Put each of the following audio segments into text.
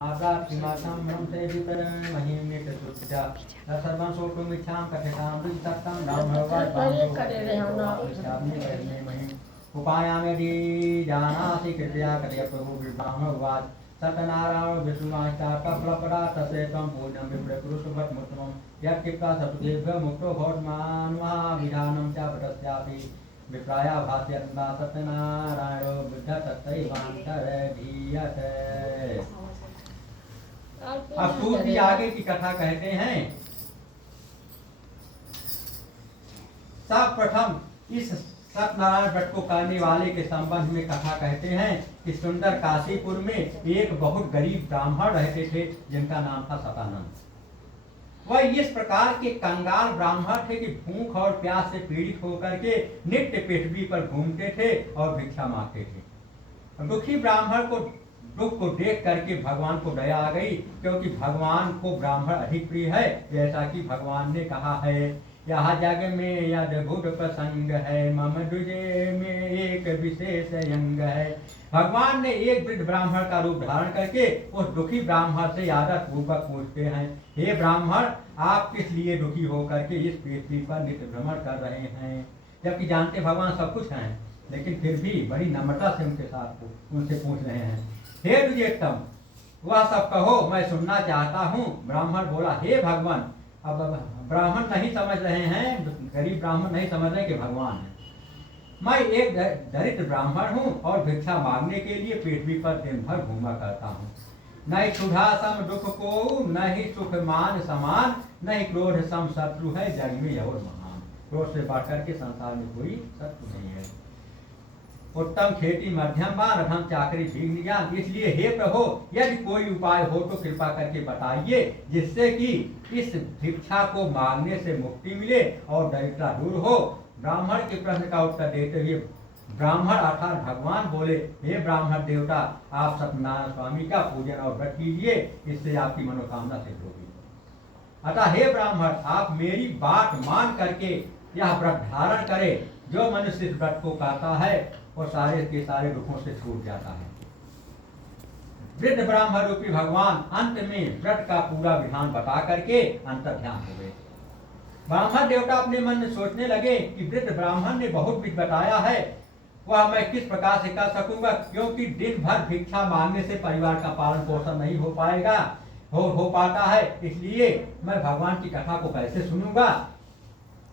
माता त्रिमासं ब्रह्मसे महिमेत सुत्या सर्वं सोटुमिच्छां कथितां वितक्तं राम भगवान् महि उपायां यदि जानासि कृपया करिय प्रभु ब्रह्मवाद सत्यनारायण विष्णुमास्ता कपलपरा तस्य त्वं पूज्यं विप्रपुरुषवत्मुत्तमं यत्कृपा सतुदेभ्यो मुक्तो भवन्मानुमहाविधानं च पटस्यापि विप्राया भाष्यन्ता सत्यनारायणो बुद्ध तत्तैवान्तरधीयते। अब सूर्य जी आगे की कथा कहते हैं। सर्वप्रथम इस सत्यनारायण व्रत को करने वाले के संबंध में कथा कहते हैं कि सुंदर काशीपुर में एक बहुत गरीब ब्राह्मण रहते थे जिनका नाम था सतानंद। वह इस प्रकार के कंगाल ब्राह्मण थे कि भूख और प्यास से पीड़ित होकर के नित्य पृथ्वी पर घूमते थे और भिक्षा मांगते थे। दुखी ब्राह्मण को दुख को देख करके भगवान को दया आ गई, क्योंकि भगवान को ब्राह्मण अधिक प्रिय है। जैसा कि भगवान ने कहा है, यह जग में अद्भुत प्रसंग है, मम दुजे में एक विशेष अंग है। भगवान ने एक वृद्ध ब्राह्मण का रूप धारण करके उस दुखी ब्राह्मण से आदर पूर्वक पूछते हैं, हे ब्राह्मण, आप किस लिए दुखी होकर के इस पृथ्वी पर नित्य भ्रमण कर रहे हैं? जबकि जानते भगवान सब कुछ हैं, लेकिन फिर भी बड़ी नम्रता से उनसे पूछ रहे हैं, हे दुर्योत्तम, वह सब कहो, मैं सुनना चाहता हूँ। ब्राह्मण बोला, हे भगवान, अब ब्राह्मण नहीं समझ रहे हैं, गरीब ब्राह्मण नहीं समझ रहे कि भगवान है। मैं एक दरिद्र ब्राह्मण हूँ और भिक्षा मांगने के लिए पृथ्वी पर दिन भर घूमा करता हूँ। न ही क्षुधा सम दुख को, न ही सुख मान समान, न ही क्रोध सम शत्रु है जग में और महान। क्रोध से बढ़कर के संसार में कोई शत्रु नहीं है। उत्तम खेती मध्यम बान, अधम चाकरी भीग निजान। इसलिए हे प्रभु, यदि कोई उपाय हो तो कृपा करके बताइए, जिससे कि इस भिक्षा को मांगने से मुक्ति मिले और दरिद्रता दूर हो। ब्राह्मण के प्रश्न का उत्तर देते हुए ब्राह्मण अर्थात भगवान बोले, हे ब्राह्मण देवता, आप सत्यनारायण स्वामी का पूजन और व्रत कीजिए, इससे आपकी मनोकामना सिद्ध होगी। अतः हे ब्राह्मण, आप मेरी बात मान करके यह व्रत धारण करें। जो मनुष्य इस व्रत को करता है और सारे के सारे दुखों से छूट जाता है। वृद्ध ब्राह्मण रूपी भगवान अंत में व्रत का पूरा विधान बता करके अंतर्ध्यान हो गए। ब्राह्मण देवता अपने मन में सोचने लगे कि वृद्ध ब्राह्मण ने बहुत कुछ बताया है, वह मैं किस प्रकार से कर सकूंगा, क्योंकि दिन भर भिक्षा मांगने से परिवार का पालन पोषण नहीं हो पाएगा, हो पाता है। इसलिए मैं भगवान की कथा को कैसे सुनूंगा।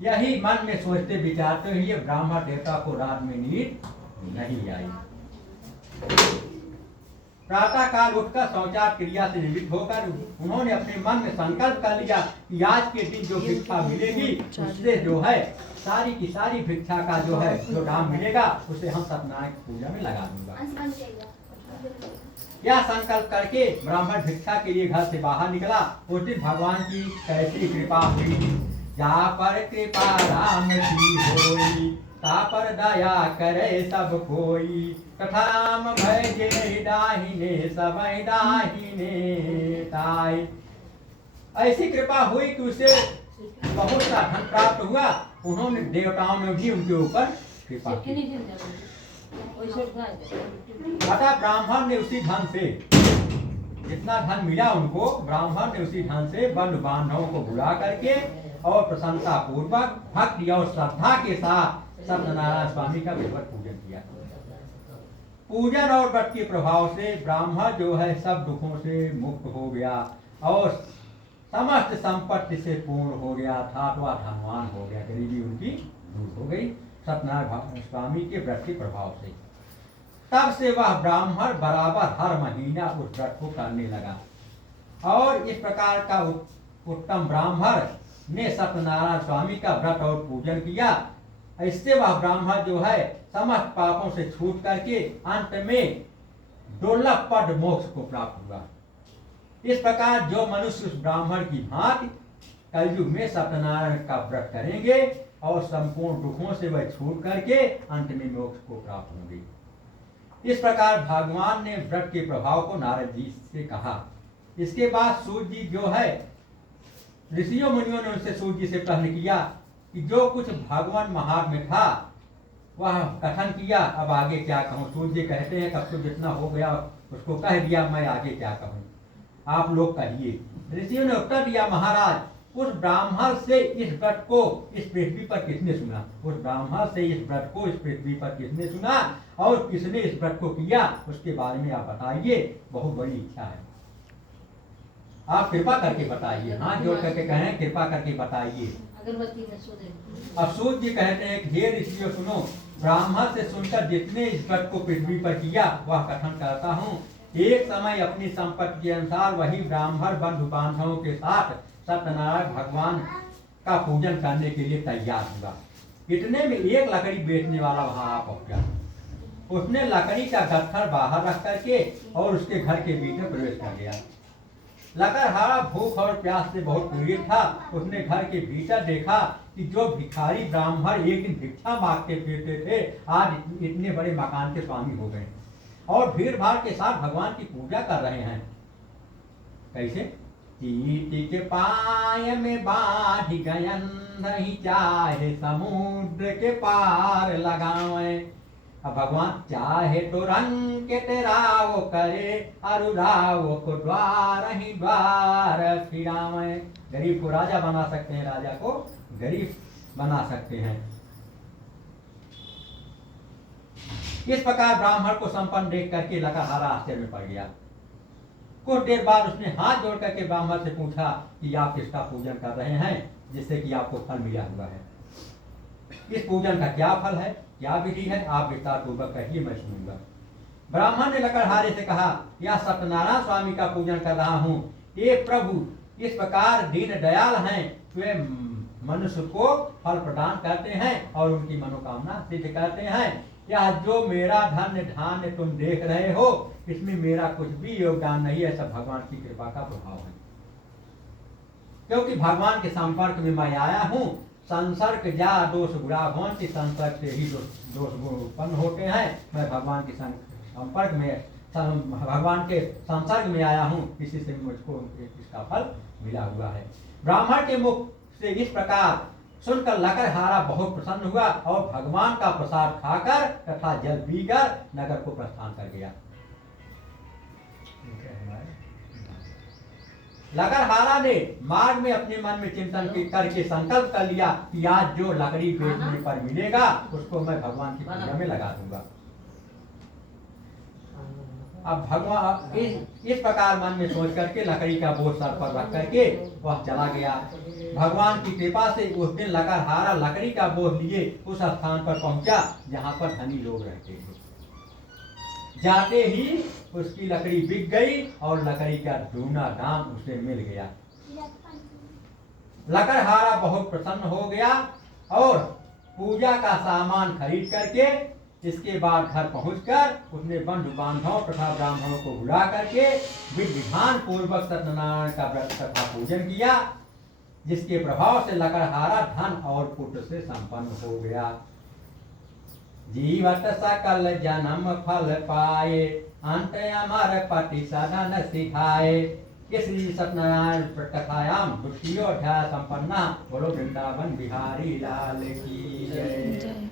यही मन में सोचते विचारते हुए ब्राह्मण देवता को रात में नींद नहीं आई। प्रातः काल उठकर शौचार क्रिया से निवृत्त होकर उन्होंने अपने मन में संकल्प कर लिया कि आज के दिन जो भिक्षा मिलेगी उससे जो है सारी की सारी भिक्षा का जो है जो दाम मिलेगा उसे हम सत्यनारायण की पूजा में लगा दूंगा। यह संकल्प करके ब्राह्मण भिक्षा के लिए घर से बाहर निकला। उस दिन भगवान की कैसी कृपा हुई, जहाँ पर कृपा राम की होई, ता पर दया करे सब कोई। कथाम भय दाहिने सब दाहिने ताई। ऐसी कृपा हुई कि उसे बहुत सा धन प्राप्त हुआ। उन्होंने देवताओं ने भी उनके ऊपर कृपा की। अतः ब्राह्मण ने उसी धन से, जितना धन मिला उनको, ब्राह्मण ने उसी धन से बंधु बांधवों को बुला करके और प्रसन्नता पूर्वक भक्ति और श्रद्धा के साथ सत्यनारायण स्वामी का विधिवत पूजन किया। पूजन और व्रत के प्रभाव से ब्राह्मण जो है सब दुखों से मुक्त हो गया और समस्त संपत्ति से पूर्ण हो गया था, वह धनवान हो गया, गरीबी उनकी दूर हो गई सत्यनारायण स्वामी के व्रत के प्रभाव से। तब से वह ब्राह्मण बराबर हर महीना उस व्रत को करने लगा और इस प्रकार का उत्तम ब्राह्मण ने सत्यनारायण स्वामी का व्रत और पूजन किया। इससे वह ब्राह्मण जो है समस्त पापों से छूट करके अंत में दुर्लभ पद मोक्ष को प्राप्त हुआ। इस प्रकार जो मनुष्य उस ब्राह्मण की भांति कलयुग में सत्यनारायण का व्रत करेंगे और संपूर्ण दुखों से वह छूट करके अंत में मोक्ष को प्राप्त होंगे। इस प्रकार भगवान ने व्रत के प्रभाव को नारद जी से कहा। इसके बाद सूर्य जी जो है, ऋषियों मुनियों ने उनसे सूर्य जी से प्रश्न किया कि जो कुछ भगवान महात्म में था वह कथन किया, अब आगे क्या कहूँ। सूर्य जी कहते हैं, कब तो जितना हो गया उसको कह दिया, मैं आगे क्या कहूँ। आप लोग कहिए। ऋषियों ने उत्तर दिया, महाराज उस ब्राह्मण से इस व्रत को इस पृथ्वी पर किसने सुना? उस ब्राह्मण से इस व्रत को इस पृथ्वी पर किसने सुना और किसने इस व्रत को किया, उसके बारे में आप बताइए, बहुत बड़ी इच्छा है। आप कृपा करके बताइए, हाथ जोड़ करके कहें कृपा करके बताइए। अब सूत जी कहते हैं कि हे ऋषियों सुनो, ब्राह्मण से सुनकर जितने इस व्रत को पृथ्वी पर किया वह कथन करता हूँ। एक समय अपनी संपत्ति के अनुसार वही ब्राह्मण बंधु बांधवों के साथ सत्यनारायण भगवान का पूजन करने के लिए तैयार हुआ। इतने में एक लकड़ी बेचने वाला वहां आ पहुंचा। उसने लकड़ी का गट्ठर बाहर रख करके और उसके घर के बीच में प्रवेश कर गया। लकड़हारा भूख और प्यास से बहुत पीड़ित था। उसने घर के भीतर देखा कि जो भिखारी ब्राह्मण एक दिन भिक्षा मांगते फिरते थे, आज इतने बड़े मकान के स्वामी हो गए और भीड़ भाड़ के साथ भगवान की पूजा कर रहे हैं। कैसे? चीटी के पाय में बांध गयन, नहीं चाहे समुद्र के पार लगावे। अब भगवान चाहे तो रंग के तेरा वो करे, अरुराव को द्वार ही द्वार फिरावे। गरीब को राजा बना सकते हैं, राजा को गरीब बना सकते हैं। इस प्रकार ब्राह्मण को संपन्न देख करके लकड़हारा आश्चर्य में पड़ गया। कुछ देर बाद उसने हाथ जोड़ करके ब्राह्मण से पूछा कि आप किसका पूजन कर रहे हैं जिससे कि आपको फल मिला हुआ है? इस पूजन का क्या फल है, क्या विधि है, आप विस्तार पूर्वक कहिए, मैं सुनूंगा। ब्राह्मण ने लकड़हारे से कहा, यह सत्यनारायण स्वामी का पूजन कर रहा हूँ। ये प्रभु इस प्रकार दीन दयाल हैं, वे मनुष्य को फल प्रदान करते हैं और उनकी मनोकामना सिद्ध करते हैं। यह जो मेरा धन्य धान्य तुम देख रहे हो, इसमें मेरा कुछ भी योगदान नहीं है, सब भगवान की कृपा का प्रभाव है। क्योंकि भगवान के संपर्क में मैं आया हूँ। संसर्ग जा दोष बुरा भवन की, संसर्ग से ही दोष गुण उत्पन्न होते हैं। मैं भगवान के संपर्क में, भगवान के संसर्ग में आया हूँ, इसी से मुझको इसका फल मिला हुआ है। ब्राह्मण के मुख से इस प्रकार सुनकर लकड़हारा बहुत प्रसन्न हुआ और भगवान का प्रसाद खाकर तथा जल पीकर नगर को प्रस्थान कर गया। लकड़हारा ने मार्ग में अपने मन में चिंतन करके संकल्प कर लिया कि आज जो लकड़ी बेचने पर मिलेगा उसको मैं भगवान की पूजा में लगा दूंगा। अब भगवान इस प्रकार मन में सोच करके लकड़ी का बोझ सर पर रख करके वह चला गया। भगवान की कृपा से उस दिन लकड़हारा लकड़ी का बोझ लिए उस स्थान पर पहुंचा जहां पर धनी लोग रहते थे। जाते ही उसकी लकड़ी बिक गई और लकड़ी का दूना दाम उसे मिल गया। लकड़हारा बहुत प्रसन्न हो गया और पूजा का सामान खरीद करके इसके बाद घर पहुंचकर उसने बंधु बांधवों तथा ब्राह्मणों को बुला करके विधिविधान पूर्वक सत्यनारायण का व्रत तथा पूजन किया, जिसके प्रभाव से लकड़हारा धन और पुत्र से संपन्न हो गया। जीवत सकल जन्म फल पाए, अंत अमर पति सदन सिखाए। इस सत्यनारायण कथायाम द्वितीय अध्याय संपन्ना। बोलो वृंदावन बिहारी लाल की जय।